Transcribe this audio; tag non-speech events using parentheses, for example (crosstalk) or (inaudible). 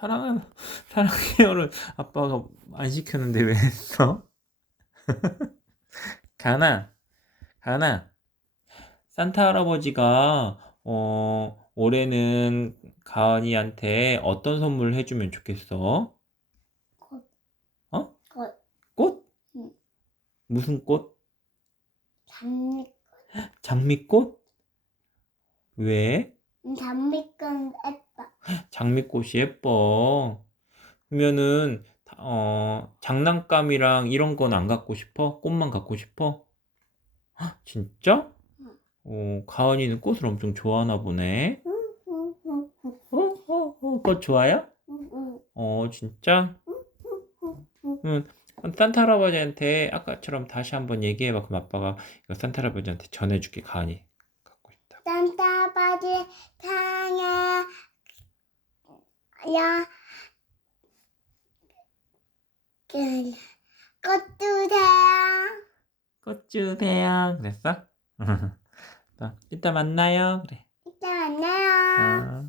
사랑은 (laughs) 사랑해요를 아빠가 안 시켰는데 왜 했어? (laughs) 가나 가나 산타 할아버지가 어 올해는 가은이한테 어떤 선물을 해주면 좋겠어? 꽃. 어? 꽃. 꽃? 응. 무슨 꽃? 장미, 장미꽃? (gasps) 왜? 장미꽃 예뻐. (laughs) 장미꽃이 예뻐. 그러면은 어 장난감이랑 이런 건 안 갖고 싶어? 꽃만 갖고 싶어? 헉, 진짜? 응. 어, 가은이는 꽃을 엄청 좋아하나 보네. (laughs) 꽃 좋아요? 어, 진짜? 응, 산타 할아버지한테 아까처럼 다시 한번 얘기해봐. 그럼 아빠가 이거 산타 할아버지한테 전해줄게. 가은이. 산타 아버지 사랑해. 야, 그, 꽃 주세요. 꽃 주세요. 그랬어? (laughs) 자, 이따 만나요. 그래. 이따 만나요. 어.